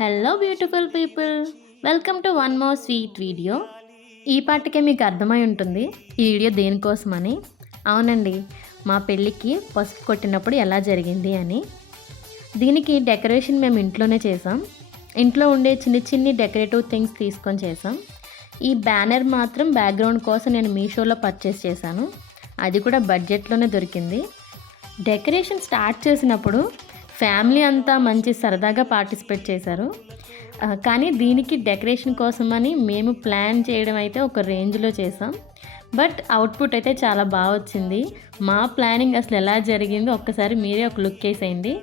Hello beautiful people, welcome to one more sweet video. ఈ పాటికే మీకు అర్థమై ఉంటుంది ఈ వీడియో దేనికోసమని. అవునండి, మా పెళ్ళికి పసుపు కొట్టినప్పుడు ఎలా జరిగింది అని. దీనికి డెకరేషన్ మేము ఇంట్లోనే చేసాం. ఇంట్లో ఉండే చిన్ని చిన్ని డెకరేటివ్ థింగ్స్ తీసుకొని చేసాం. ఈ బ్యానర్ మాత్రం బ్యాక్గ్రౌండ్ కోసం నేను మీషోలో పర్చేస్ చేశాను. అది కూడా బడ్జెట్లోనే దొరికింది. డెకరేషన్ స్టార్ట్ చేసినప్పుడు ఫ్యామిలీ అంతా మంచి సరదాగా పార్టిసిపేట్ చేశారు. కానీ దీనికి డెకరేషన్ కోసమని మేము ప్లాన్ చేయడం అయితే ఒక రేంజ్లో చేసాం. బట్ అవుట్పుట్ అయితే చాలా బాగా వచ్చింది. మా ప్లానింగ్ అసలు ఎలా జరిగిందో ఒక్కసారి మీరే ఒక లుక్ వేసేయండి.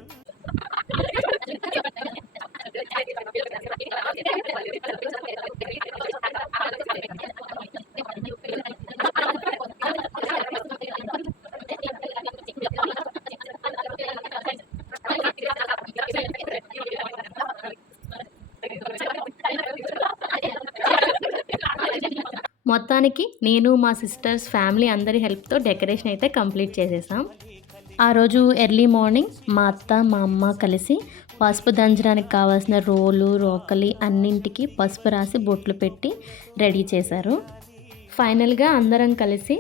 మొత్తానికి నేను మా సిస్టర్స్ ఫ్యామిలీ అందరి హెల్ప్తో డెకరేషన్ అయితే కంప్లీట్ చేసేసాం. ఆ రోజు ఎర్లీ మార్నింగ్ మా అత్త మా అమ్మ కలిసి పసుపు దంచడానికి కావాల్సిన రోలు రోకలి అన్నింటికి పసుపు రాసి బొట్లు పెట్టి రెడీ చేశారు. ఫైనల్గా అందరం కలిసి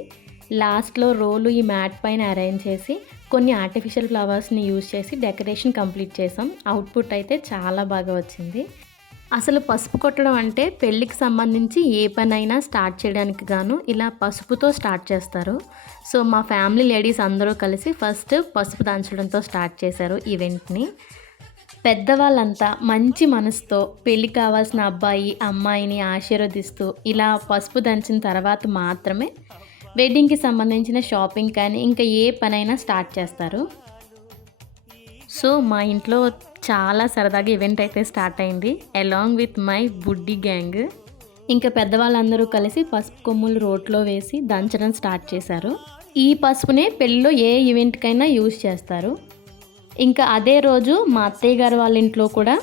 లాస్ట్లో రోలు ఈ మ్యాట్ పైన అరేంజ్ చేసి కొన్ని ఆర్టిఫిషియల్ ఫ్లవర్స్ని యూజ్ చేసి డెకరేషన్ కంప్లీట్ చేసాం. అవుట్పుట్ అయితే చాలా బాగా వచ్చింది. అసలు పసుపు కొట్టడం అంటే పెళ్ళికి సంబంధించి ఏ పనైనా స్టార్ట్ చేయడానికి గాను ఇలా పసుపుతో స్టార్ట్ చేస్తారు. సో మా ఫ్యామిలీ లేడీస్ అందరూ కలిసి ఫస్ట్ పసుపు దంచడంతో స్టార్ట్ చేశారు ఈవెంట్ని. పెద్దవాళ్ళంతా మంచి మనసుతో పెళ్ళి కావాల్సిన అబ్బాయి అమ్మాయిని ఆశీర్వదిస్తూ ఇలా పసుపు దంచిన తర్వాత మాత్రమే వెడ్డింగ్కి సంబంధించిన షాపింగ్ కానీ ఇంకా ఏ పనైనా స్టార్ట్ చేస్తారు. సో మా ఇంట్లో చాలా సరదాగా ఈవెంట్ అయితే స్టార్ట్ అయింది అలాంగ్ విత్ మై బుడ్డి గ్యాంగ్. ఇంకా పెద్దవాళ్ళందరూ కలిసి పసుపు కొమ్ములు రోట్లో వేసి దంచడం స్టార్ట్ చేశారు. ఈ పసుపునే పెళ్ళిలో ఏ ఈవెంట్కైనా యూజ్ చేస్తారు. ఇంకా అదే రోజు మా అత్తయ్య గారు వాళ్ళ ఇంట్లో కూడా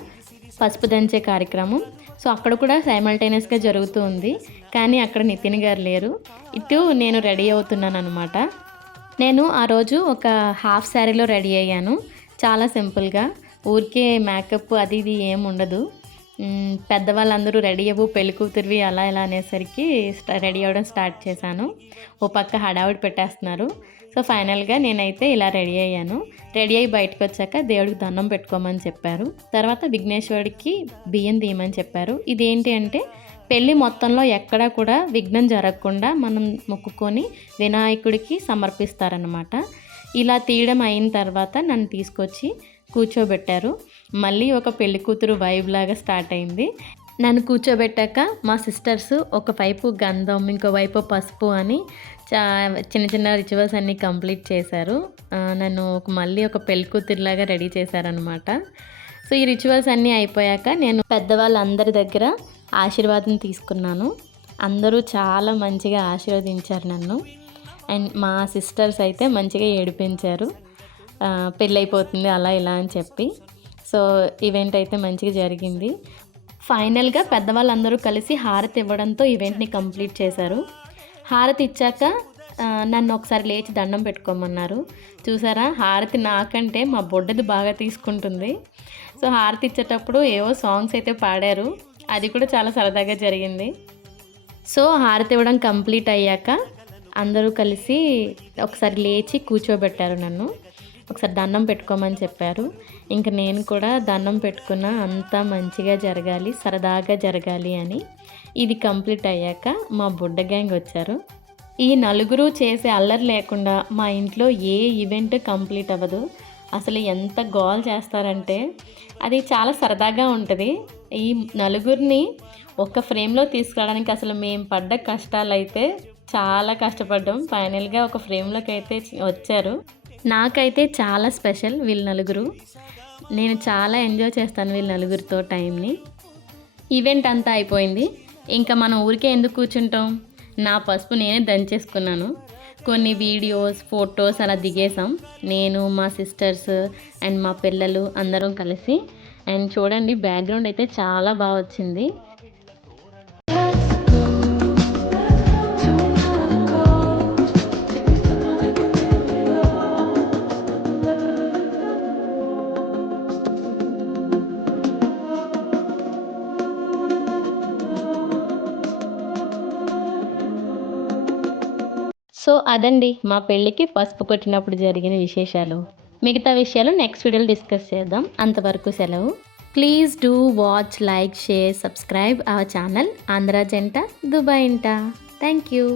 పసుపు దంచే కార్యక్రమం. సో అక్కడ కూడా సైమల్టేనియస్గా జరుగుతూ ఉంది. కానీ అక్కడ నితిన్ గారు లేరు, ఇటు నేను రెడీ అవుతున్నాను అనమాట. నేను ఆ రోజు ఒక హాఫ్ శారీలో రెడీ అయ్యాను. చాలా సింపుల్గా, ఊరికే మేకప్ అది ఇది ఏం ఉండదు. పెద్దవాళ్ళందరూ రెడీ అవ్వు పెళ్లి కూతురివి అలా ఇలా అనేసరికి రెడీ అవ్వడం స్టార్ట్ చేశాను. ఓ పక్క హడావుడి పెట్టేస్తున్నారు. సో ఫైనల్గా నేనైతే ఇలా రెడీ అయ్యాను. రెడీ అయ్యి బయటకు వచ్చాక దేవుడికి దండం పెట్టుకోమని చెప్పారు. తర్వాత విఘ్నేశ్వరుడికి బియ్యం తీయమని చెప్పారు. ఇదేంటి అంటే పెళ్ళి మొత్తంలో ఎక్కడా కూడా విఘ్నం జరగకుండా మనం మొక్కుకొని వినాయకుడికి సమర్పిస్తారనమాట. ఇలా తీయడం అయిన తర్వాత నన్ను తీసుకొచ్చి కూర్చోబెట్టారు. మళ్ళీ ఒక పెళ్లి కూతురు వైబ్ లాగా స్టార్ట్ అయింది. నన్ను కూర్చోబెట్టాక మా సిస్టర్స్ ఒకవైపు గంధం ఇంకోవైపు పసుపు అని చిన్న చిన్న రిచువల్స్ అన్నీ కంప్లీట్ చేశారు. నన్ను మళ్ళీ ఒక పెళ్లి కూతురులాగా రెడీ చేశారనమాట. సో ఈ రిచువల్స్ అన్నీ అయిపోయాక నేను పెద్దవాళ్ళందరి దగ్గర ఆశీర్వాదం తీసుకున్నాను. అందరూ చాలా మంచిగా ఆశీర్వదించారు నన్ను. అండ్ మా సిస్టర్స్ అయితే మంచిగా ఏడిపించారు, పెళ్ళైపోతుంది అలా ఇలా అని చెప్పి. సో ఈవెంట్ అయితే మంచిగా జరిగింది. ఫైనల్గా పెద్దవాళ్ళందరూ కలిసి హారతి ఇవ్వడంతో ఈవెంట్ని కంప్లీట్ చేశారు. హారతి ఇచ్చాక నన్ను ఒకసారి లేచి దండం పెట్టుకోమన్నారు. చూసారా, హారతి నాకంటే మా బొడ్డది బాగా తీసుకుంటుంది. సో హారతి ఇచ్చేటప్పుడు ఏవో సాంగ్స్ అయితే పాడారు, అది కూడా చాలా సరదాగా జరిగింది. సో హారతి ఇవ్వడం కంప్లీట్ అయ్యాక అందరూ కలిసి ఒకసారి లేచి కూర్చోబెట్టారు నన్ను. ఒకసారి దండం పెట్టుకోమని చెప్పారు. ఇంకా నేను కూడా దండం పెట్టుకున్న అంతా మంచిగా జరగాలి సరదాగా జరగాలి అని. ఇది కంప్లీట్ అయ్యాక మా బుడ్డ గ్యాంగ్ వచ్చారు. ఈ నలుగురు చేసే అల్లరి లేకుండా మా ఇంట్లో ఏ ఈవెంట్ కంప్లీట్ అవ్వదు. అసలు ఎంత గోల్ చేస్తారంటే అది చాలా సరదాగా ఉంటుంది. ఈ నలుగురిని ఒక ఫ్రేమ్లో తీసుకురావడానికి అసలు మేము పడ్డ కష్టాలు అయితే చాలా కష్టపడ్డాం. ఫైనల్గా ఒక ఫ్రేమ్లోకి అయితే వచ్చారు. నాకైతే చాలా స్పెషల్ వీళ్ళ నలుగురు. నేను చాలా ఎంజాయ్ చేస్తాను వీళ్ళ నలుగురితో టైంని. ఈవెంట్ అంతా అయిపోయింది. ఇంకా మనం ఊరికే ఎందుకు కూర్చుంటాం, నా పసుపు నేనే దంచేసుకున్నాను. కొన్ని వీడియోస్ ఫొటోస్ అలా దిగేసాం నేను మా సిస్టర్స్ అండ్ మా పిల్లలు అందరం కలిసి. అండ్ చూడండి బ్యాక్గ్రౌండ్ అయితే చాలా బాగా వచ్చింది. సో అదండి మా పెళ్ళికి పసుపు కొట్టినప్పుడు జరిగిన విశేషాలు. మిగతా విషయాలు నెక్స్ట్ వీడియోలో డిస్కస్ చేద్దాం. అంతవరకు సెలవు. Please do watch, like, share, subscribe our channel Andhra జంట దుబాయ్ ఇంట. Thank you.